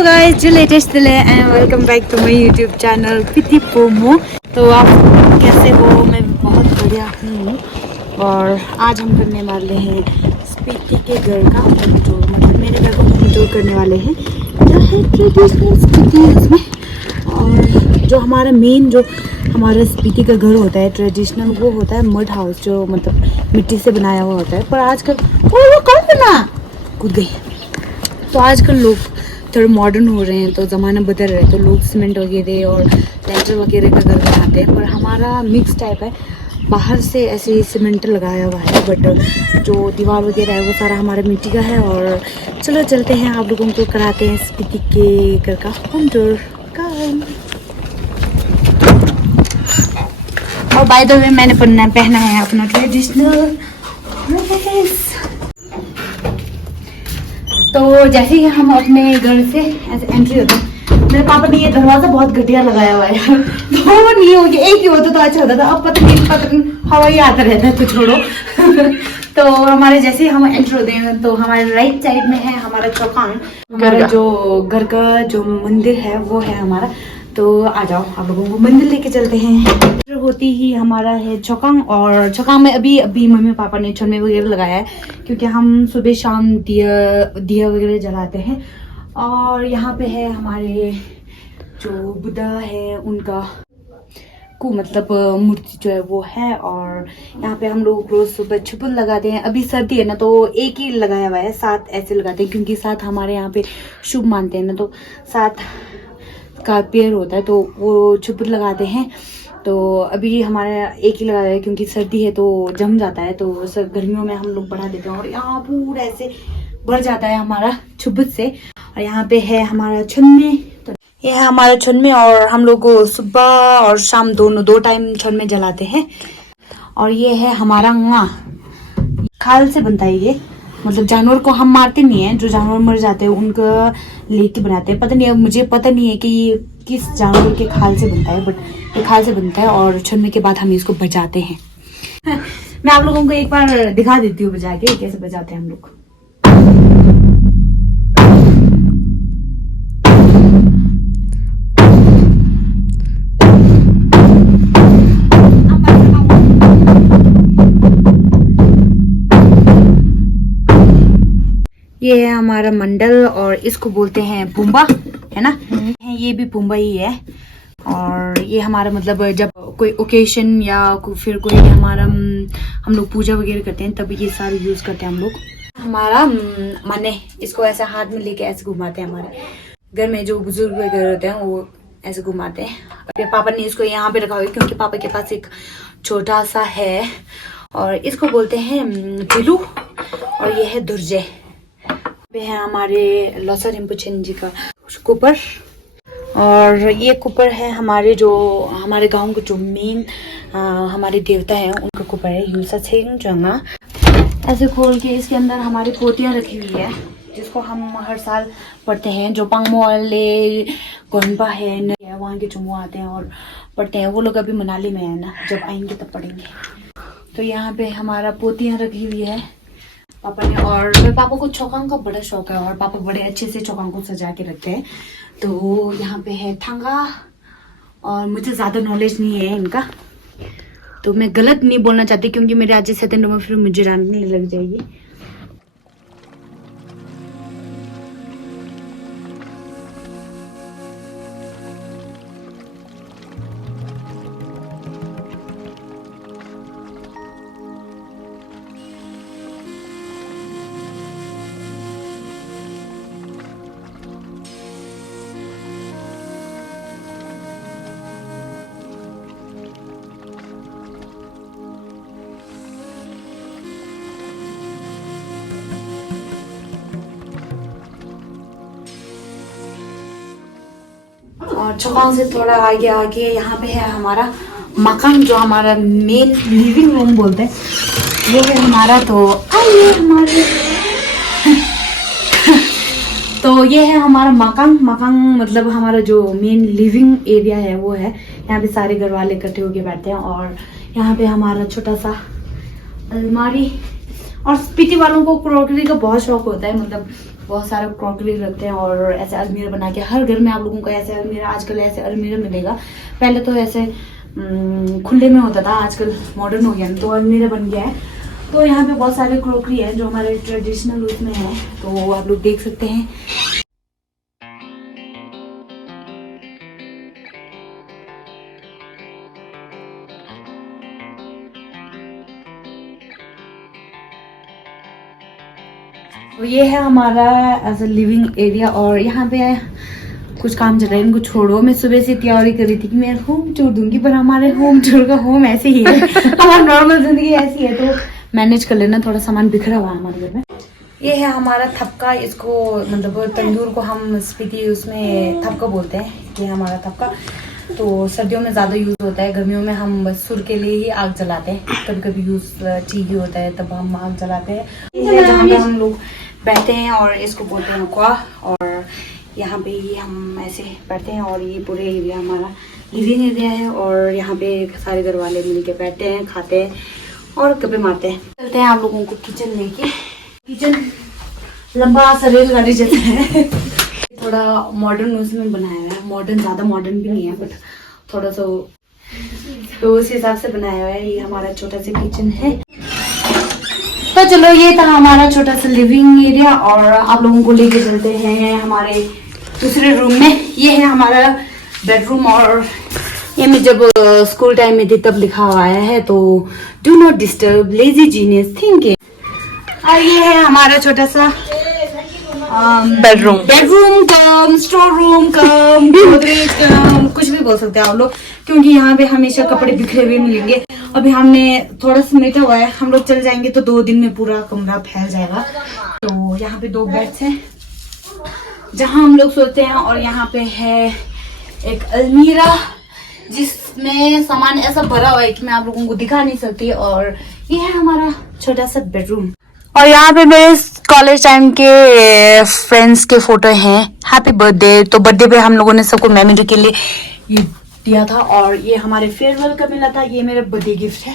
Hello guys, जो latest दिले and welcome back to my YouTube channel पिति पोमो। तो आप कैसे हो? मैं बहुत बढ़िया हूँ। और आज हम करने वाले हैं स्पीति के घर का टूर, मतलब मेरे घर को हम टूर करने वाले हैं जो है ट्रेडिशनल स्पीति उसमें। और जो हमारा मेन जो हमारा स्पीति का घर होता है ट्रेडिशनल, वो होता है मड हाउस, जो मतलब मिट्टी से बनाया हुआ होता है। पर आजकल वो कौन बना कूद गई। तो आजकल लोग थोड़े मॉडर्न हो रहे हैं, तो ज़माना बदल रहा है, तो लोग सीमेंट वगैरह और लेंटर वगैरह का घर बनाते हैं। पर हमारा मिक्स टाइप है, बाहर से ऐसे सीमेंट लगाया हुआ है, बट जो दीवार वगैरह है वो सारा हमारा मिट्टी का है। और चलो चलते हैं, आप लोगों को कराते हैं स्पीति के घर का होम टूर। और बाय द वे मैंने पहना है अपना ट्रेडिशनल ड्रेस। तो जैसे ही हम अपने घर से ऐसे एंट्री होते हैं, मेरे पापा ने ये दरवाजा बहुत घटिया लगाया हुआ है। तो वो नहीं हो गया, एक ही होता तो अच्छा होता था। अब पता नहीं हवा ही आता रहता है, तो छोड़ो। तो हमारे जैसे ही हम एंटर होते हैं, तो हमारे राइट साइड में है हमारा चौकांग, हमारा जो घर का जो मंदिर है वो है हमारा। तो आ जाओ, आप लोगों को मंदिर लेके चलते हैं। होती ही हमारा है चौकांग, और चौकांग में अभी मम्मी पापा ने छन्ने वगैरह लगाया है, क्योंकि हम सुबह शाम दिया वगैरह जलाते हैं। और यहाँ पे है हमारे जो बुद्धा है उनका मतलब मूर्ति जो है वो है। और यहाँ पे हम लोग रोज सुबह छुपुल लगाते हैं। अभी सर्दी है ना, तो एक ही लगाया हुआ है, 7 ऐसे लगाते हैं, क्योंकि 7 हमारे यहाँ पे शुभ मानते हैं ना, तो 7 का पेड़ होता है, तो वो छुपुल लगाते हैं। तो अभी हमारा एक ही लगाया है, क्योंकि सर्दी है तो जम जाता है, तो सब गर्मियों में हम लोग बढ़ा देते हैं। और यहाँ पूरा ऐसे भर जाता है हमारा छुबुत से। और यहाँ पे है हमारा छन्ने, तो ये है हमारा छन्ने, और हम लोग सुबह और शाम दोनों 2 टाइम छन्ने जलाते हैं। और ये है हमारा खाल से बनता है ये, मतलब जानवर को हम मारते नहीं है, जो जानवर मर जाते हैं उनका लेके बनाते हैं। पता नहीं, मुझे पता नहीं है कि ये किस जानवर के खाल से बनता है, बट ये खाल से बनता है। और छन्ने के बाद हम इसको बजाते हैं। मैं आप लोगों को एक बार दिखा देती हूँ बजा के कैसे बजाते हैं हम लोग। ये है हमारा मंडल, और इसको बोलते हैं पुम्बा, है ना। ये भी पुम्बा ही है। और ये हमारा मतलब जब कोई ओकेशन या फिर कोई हमारा हम लोग पूजा वगैरह करते हैं, तब ये सारे यूज करते हैं हम लोग। हमारा माने इसको ऐसे हाथ में लेके ऐसे घुमाते हैं। हमारे घर में जो बुजुर्ग वगैरह होते हैं वो ऐसे घुमाते हैं। और पापा ने इसको यहाँ पे रखा हुआ है, क्योंकि पापा के पास एक छोटा सा है, और इसको बोलते हैं चिलू। और ये है दुर्जे पे है हमारे लोसा रिम्पोछेन जी का कुपर। और ये कुपर है हमारे जो हमारे गांव के जो मेन हमारे देवता हैं उनका कुपर है, यूसा छेंग जंगा। ऐसे खोल के इसके अंदर हमारी पोतियां रखी हुई है, जिसको हम हर साल पढ़ते हैं। जो पांगमो वाले गोनपा है वहाँ के चुमो आते हैं और पढ़ते हैं। वो लोग अभी मनाली में है ना, जब आएंगे तब पढ़ेंगे। तो यहाँ पे हमारा पोतियां रखी हुई है पापा ने। और मेरे पापा को चौकांग का बड़ा शौक है, और पापा बड़े अच्छे से चौकांग को सजा के रखते हैं। तो यहाँ पे है थांगा, और मुझे ज़्यादा नॉलेज नहीं है इनका, तो मैं गलत नहीं बोलना चाहती, क्योंकि मेरे आज से में फिर मुझे जानने लग जाएगी। और चौकांग से थोड़ा आगे यहाँ पे है हमारा मकान, जो हमारा मेन लिविंग रूम बोलते हैं, वो है हमारा। तो आइए हमारे तो ये है हमारा मकान मतलब हमारा जो मेन लिविंग एरिया है वो है। यहाँ पे सारे घर वाले इकट्ठे होके बैठते हैं। और यहाँ पे हमारा छोटा सा अलमारी। और स्पीति वालों को क्रॉकरी का बहुत शौक होता है, मतलब बहुत सारे क्रॉकरी रखते हैं और ऐसे अलमीरा बना के, हर घर में आप लोगों को ऐसे अलमीरा, आजकल ऐसे अलमीरा मिलेगा। पहले तो ऐसे खुले में होता था, आजकल मॉडर्न हो गया तो अलमीरा बन गया है। तो यहाँ पे बहुत सारे क्रॉकरी है जो हमारे ट्रेडिशनल उसमें है, तो आप लोग देख सकते हैं। तो ये है हमारा एज अ लिविंग एरिया और यहाँ पे कुछ काम चल रहा है, इनको छोड़ो। मैं सुबह से तैयारी कर रही थी कि मैं होम टूर दूंगी, पर हमारे होम टूर का होम ऐसे ही है हमारी नॉर्मल जिंदगी ऐसी है, तो मैनेज कर लेना। थोड़ा सामान बिखरा हुआ है हमारे घर में। ये है हमारा थपका, इसको मतलब तंदूर को हम स्पीति उसमें थपका बोलते हैं। ये हमारा थपका तो सर्दियों में ज़्यादा यूज़ होता है, गर्मियों में हम बस सुर के लिए ही आग जलाते हैं। कभी कभी यूज़ चाहिए होता है तब हम आग जलाते हैं। ये है जहाँ पे हम लोग बैठते हैं और इसको बोलते हैं क्वा, और यहाँ पे ही हम ऐसे बैठते हैं। और ये पूरे एरिया हमारा लिविंग एरिया है और यहाँ पे सारे घर वाले मिल के बैठते हैं, खाते हैं और गप्पे मारते हैं। चलते हैं आप लोगों को किचन लेके। किचन लंबा सा रेलगाड़ी जैसा है थोड़ा मॉडर्न उसमें बनाया हुआ है, मॉडर्न ज़्यादा मॉडर्न भी नहीं है बट थोड़ा सा तो उस हिसाब से बनाया हुआ है। ये हमारा छोटा सा किचन है। तो चलो ये था हमारा छोटा सा लिविंग एरिया और आप लोगों को लेके चलते हैं हमारे दूसरे रूम में। ये है हमारा बेडरूम और ये मैं जब स्कूल टाइम में थी तब लिखा हुआ है, तो do not disturb lazy genius thinking. और ये है हमारा छोटा सा बेडरूम कम स्टोर रूम कम गोदरेज कम, कुछ भी बोल सकते हैं आप लोग, क्योंकि यहाँ पे हमेशा कपड़े बिखरे हुए मिलेंगे। अभी हमने थोड़ा समेटा हुआ है, हम लोग चल जाएंगे तो 2 दिन में पूरा कमरा फैल जाएगा। तो यहाँ पे 2 बेड्स हैं जहाँ हम लोग सोते हैं और यहाँ पे है एक अलमीरा जिसमें सामान ऐसा भरा हुआ है कि मैं आप लोगों को दिखा नहीं सकती। और ये है हमारा छोटा सा बेडरूम और यहाँ पे मेरे कॉलेज टाइम के फ्रेंड्स के फोटो हैं। हैप्पी बर्थडे, तो बर्थडे पे हम लोगों ने सबको मेमोरी के लिए ये दिया था और ये हमारे फेयरवेल का मिला था। ये मेरा बर्थडे गिफ्ट है।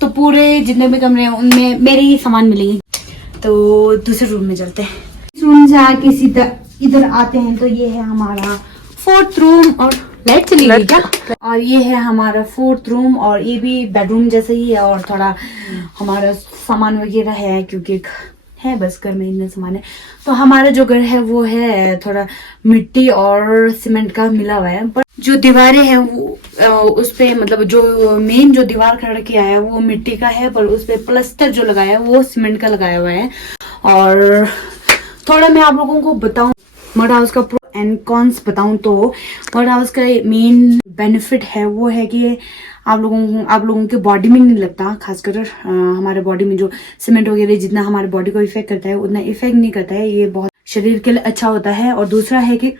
तो पूरे जितने भी कमरे हैं उनमें मेरे ही सामान मिलेंगे। तो दूसरे रूम में चलते हैं। इस रूम से आके सीधा इधर आते हैं तो ये है हमारा 4th रूम और लाइट चली गई क्या? और ये है हमारा 4th रूम और ये भी बेडरूम जैसा ही है और थोड़ा हमारा सामान वगैरह है क्योंकि है बस घर में इतने सामान है। तो हमारा जो घर है वो है थोड़ा मिट्टी और सीमेंट का मिला हुआ है, पर जो दीवारें हैं वो उस पे मतलब जो मेन जो दीवार खड़ा किया है वो मिट्टी का है, पर उस पे प्लास्टर जो लगाया है वो सीमेंट का लगाया हुआ है। और थोड़ा मैं आप लोगों को बताऊं मड हाउस का प्रो एंड कॉन्स बताऊं तो मड हाउस का मेन बेनिफिट है वो है कि आप लोगों के बॉडी में नहीं लगता, खासकर हमारे बॉडी में जो सीमेंट वगैरह जितना हमारे बॉडी को इफेक्ट करता है उतना इफेक्ट नहीं करता है। ये बहुत शरीर के लिए अच्छा होता है। और दूसरा है कि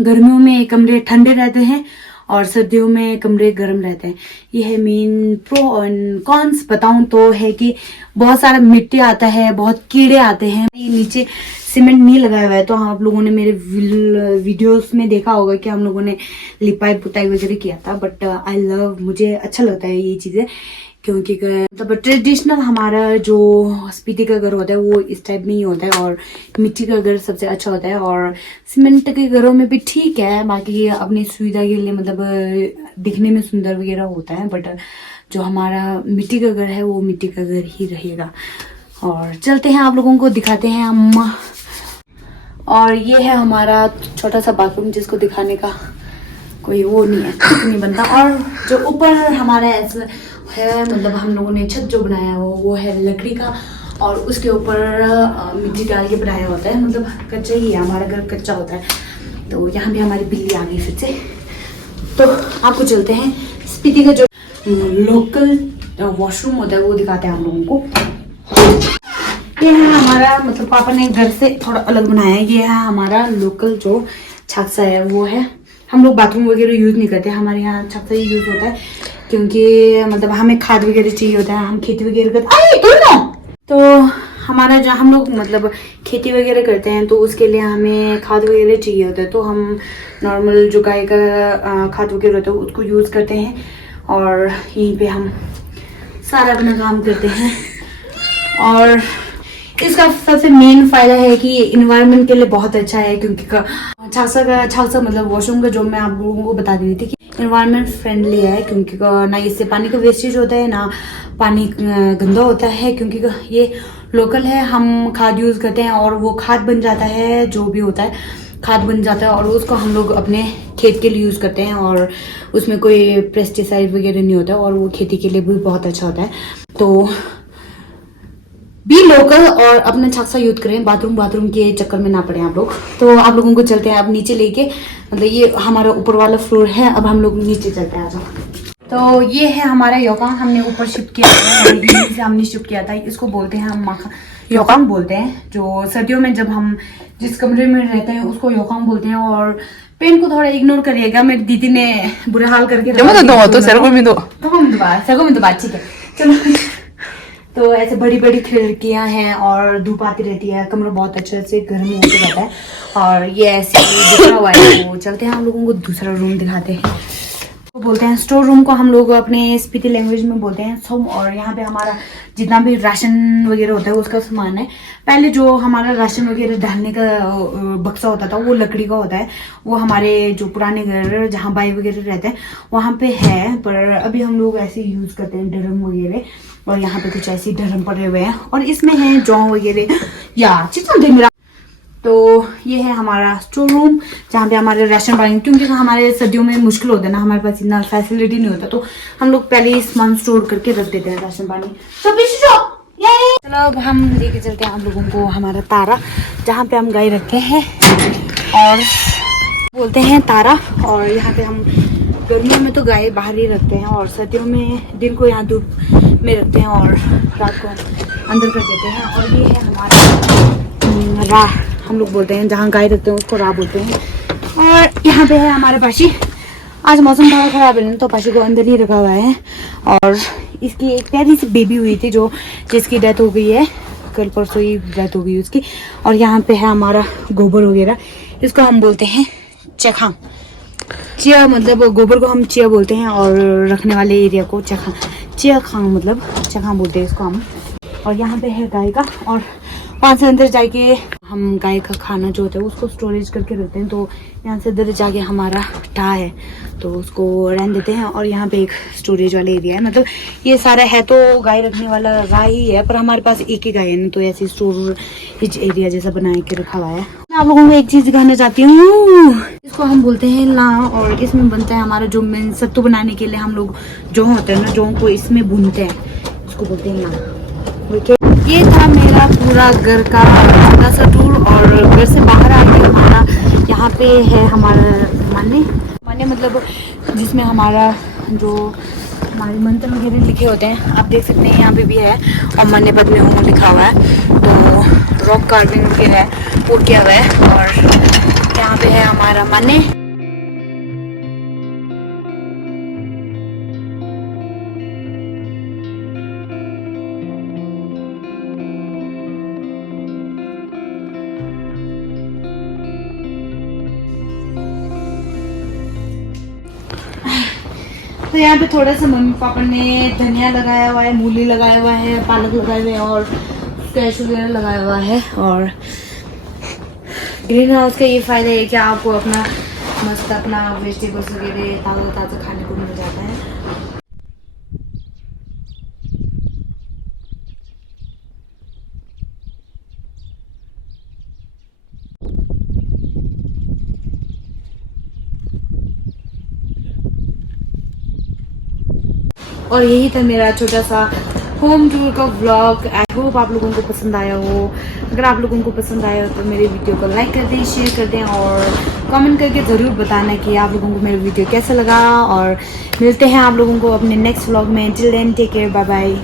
गर्मियों में कमरे ठंडे रहते हैं और सर्दियों में कमरे गर्म रहते हैं। ये है मेन प्रो एंड कॉन्स बताऊं तो है कि बहुत सारा मिट्टी आता है, बहुत कीड़े आते हैं। ये नीचे सीमेंट नहीं लगाया हुआ है, तो आप लोगों ने मेरे वीडियोस में देखा होगा कि हम लोगों ने लिपाई पुताई वगैरह किया था। बट आई लव, मुझे अच्छा लगता है ये चीजें, क्योंकि मतलब ट्रेडिशनल हमारा जो स्पीति का घर होता है वो इस टाइप में ही होता है और मिट्टी का घर सबसे अच्छा होता है। और सीमेंट के घरों में भी ठीक है, बाकी अपनी सुविधा के लिए मतलब दिखने में सुंदर वगैरह होता है, बट जो हमारा मिट्टी का घर है वो मिट्टी का घर ही रहेगा। और चलते हैं आप लोगों को दिखाते हैं अम्मा। और ये है हमारा छोटा सा बाथरूम जिसको दिखाने का कोई वो नहीं है, कुछ नहीं बनता। और जो ऊपर हमारा ऐसा है मतलब हम लोगों ने छत जो बनाया वो है लकड़ी का और उसके ऊपर मिट्टी डाल के बनाया होता है, मतलब कच्चा ही है, हमारा घर कच्चा होता है। तो यहाँ भी हमारी बिल्ली आ गई फिर से। तो आपको चलते हैं स्पीति का जो लोकल वॉशरूम होता है वो दिखाते हैं हम लोगों को। ये है हमारा मतलब पापा ने घर से थोड़ा अलग बनाया है। ये है हमारा लोकल जो छाक्सा है वो है। हम लोग बाथरूम वगैरह यूज नहीं करते, हमारे यहाँ छाक्सा ही यूज होता है क्योंकि मतलब हमें खाद वगैरह चाहिए होता है, हम खेती वगैरह करते। तो हमारा जहाँ हम लोग मतलब खेती वगैरह करते हैं तो उसके लिए हमें खाद वगैरह चाहिए होता है, तो हम नॉर्मल जो गाय का खाद वगैरह होता है उसको यूज़ करते हैं और यहीं पे हम सारा अपना काम करते हैं। और इसका सबसे मेन फायदा है कि इन्वायरमेंट के लिए बहुत अच्छा है, क्योंकि छावसा मतलब वॉशरूम का जो मैं आप लोगों को बता दी थी कि इन्वायरमेंट फ्रेंडली है, क्योंकि ना इससे पानी का वेस्टेज होता है ना पानी गंदा होता है, क्योंकि ये लोकल है। हम खाद यूज करते हैं और वो खाद बन जाता है, जो भी होता है खाद बन जाता है और उसको हम लोग अपने खेत के लिए यूज करते हैं और उसमें कोई पेस्टिसाइड वगैरह नहीं होता और वो खेती के लिए भी बहुत अच्छा होता है। तो बी लोकल और अपना छावसा यूज करें, बाथरूम के चक्कर में ना पड़े आप लोग। तो आप लोगों को चलते हैं अब नीचे लेके, मतलब ये हमारा ऊपर वाला फ्लोर है, अब हम लोग नीचे चलते हैं। आ जाओ। तो ये है हमारा योकांग, हमने ऊपर शिफ्ट किया था, यहीं से हमने शिफ्ट किया था। इसको बोलते हैं हम योकांग बोलते हैं, जो सर्दियों में जब हम जिस कमरे में रहते हैं उसको योकांग बोलते हैं। और पेन को थोड़ा इग्नोर करिएगा, मेरी दीदी ने बुरा हाल करके ठीक है चलो। तो ऐसे बड़ी बड़ी खिड़कियां हैं और धूप आती रहती है, कमरा बहुत अच्छे से गर्म होते रहता है। और ये ऐसे दिखा हुआ है। तो चलते हैं हम लोगों को दूसरा रूम दिखाते हैं। तो बोलते हैं स्टोर रूम को हम लोग अपने स्पीति लैंग्वेज में बोलते हैं सोम। और यहाँ पे हमारा जितना भी राशन वगैरह होता है उसका सामान है। पहले जो हमारा राशन वगैरह डालने का बक्सा होता था वो लकड़ी का होता है, वो हमारे जो पुराने घर जहाँ बाई वगैरह रहते हैं वहाँ पे है, पर अभी हम लोग ऐसे यूज करते हैं ड्रम वगैरह। और यहाँ पे कुछ ऐसे ड्रम पड़े हुए हैं और इसमें है जौ वगैरह या चिकन मेरा। तो ये है हमारा स्टोर रूम जहाँ पे हमारे राशन पानी, क्योंकि हमारे सर्दियों में मुश्किल होता है ना, हमारे पास इतना फैसिलिटी नहीं होता, तो हम लोग पहले ही सामान स्टोर करके रख देते हैं राशन पानी। तो चलो अब हम लेके चलते हैं आप लोगों को हमारा तारा, जहाँ पे हम गाय रखते हैं और बोलते हैं तारा। और यहाँ पे हम गर्मियों में तो गाय बाहर ही रखते हैं और सर्दियों में दिन को यहाँ धूप में रखते हैं और रात को अंदर कर देते हैं। और ये है हमारा राह, हम लोग बोलते हैं जहाँ गाय रखते हैं उसको राह बोलते हैं। और यहाँ पे है हमारा पाशी। आज मौसम थोड़ा खराब है तो पाशी को अंदर ही रखा हुआ है। और इसकी एक प्यारी सी बेबी हुई थी जो जिसकी डेथ हो गई है, कल परसों ही डेथ हो गई उसकी। और यहाँ पे है हमारा गोबर वगैरह, इसको हम बोलते हैं चखा। चिया मतलब गोबर को हम चिया बोलते हैं और रखने वाले एरिया को चखा, चिया खां मतलब चखा बोलते हैं इसको हम। और यहाँ पे है गाय का, और वहाँ से अंदर जाके हम गाय का खाना जो होता है उसको स्टोरेज करके रखते हैं। तो यहाँ से अंदर जाके हमारा टा है तो उसको रहने देते हैं। और यहाँ पे एक स्टोरेज वाला एरिया है, मतलब ये सारा है तो गाय रखने वाला गाय ही है, पर हमारे पास एक ही गाय है तो ऐसे स्टोरेज एरिया जैसा बना के रखा हुआ है। मैं आप लोगों को एक चीज दिखाना चाहती हूँ, इसको हम बोलते हैं ला। और इसमें बनता है हमारा जो मेन सत्तू बनाने के लिए हम लोग जो होते हैं ना, जो को इसमें भूनते हैं, इसको बोलते हैं ला। ये था मेरा पूरा घर का छोटा सा टूर। और घर से बाहर आके हमारा यहाँ पे है हमारा मान्य मतलब जिसमें हमारा जो हमारे मंत्र वगैरह लिखे होते हैं, आप देख सकते हैं यहाँ पे भी है। और मान्य पद में हूँ लिखा हुआ है, तो रॉक कार्विंग वगैरह है वो किया हुआ है। और यहाँ पे है हमारा मान्य। तो यहाँ पे थोड़ा सा मम्मी पापा ने धनिया लगाया हुआ है, मूली लगाया हुआ है, पालक लगाए हुए हैं और कैश वगैरह लगाया हुआ है। और ग्रीन हाउस का ये फायदा है कि आपको अपना मस्त अपना वेजिटेबल्स वगैरह ताज़ा ताज़ा खाने को मिल जाता है। और यही था मेरा छोटा सा होम टूर का व्लॉग। आई होप आप लोगों को पसंद आया हो। अगर आप लोगों को पसंद आया हो तो मेरे वीडियो को लाइक कर दें, शेयर कर दें और कमेंट करके ज़रूर बताना कि आप लोगों को मेरा वीडियो कैसा लगा। और मिलते हैं आप लोगों को अपने नेक्स्ट व्लॉग में। Till then take care, bye bye.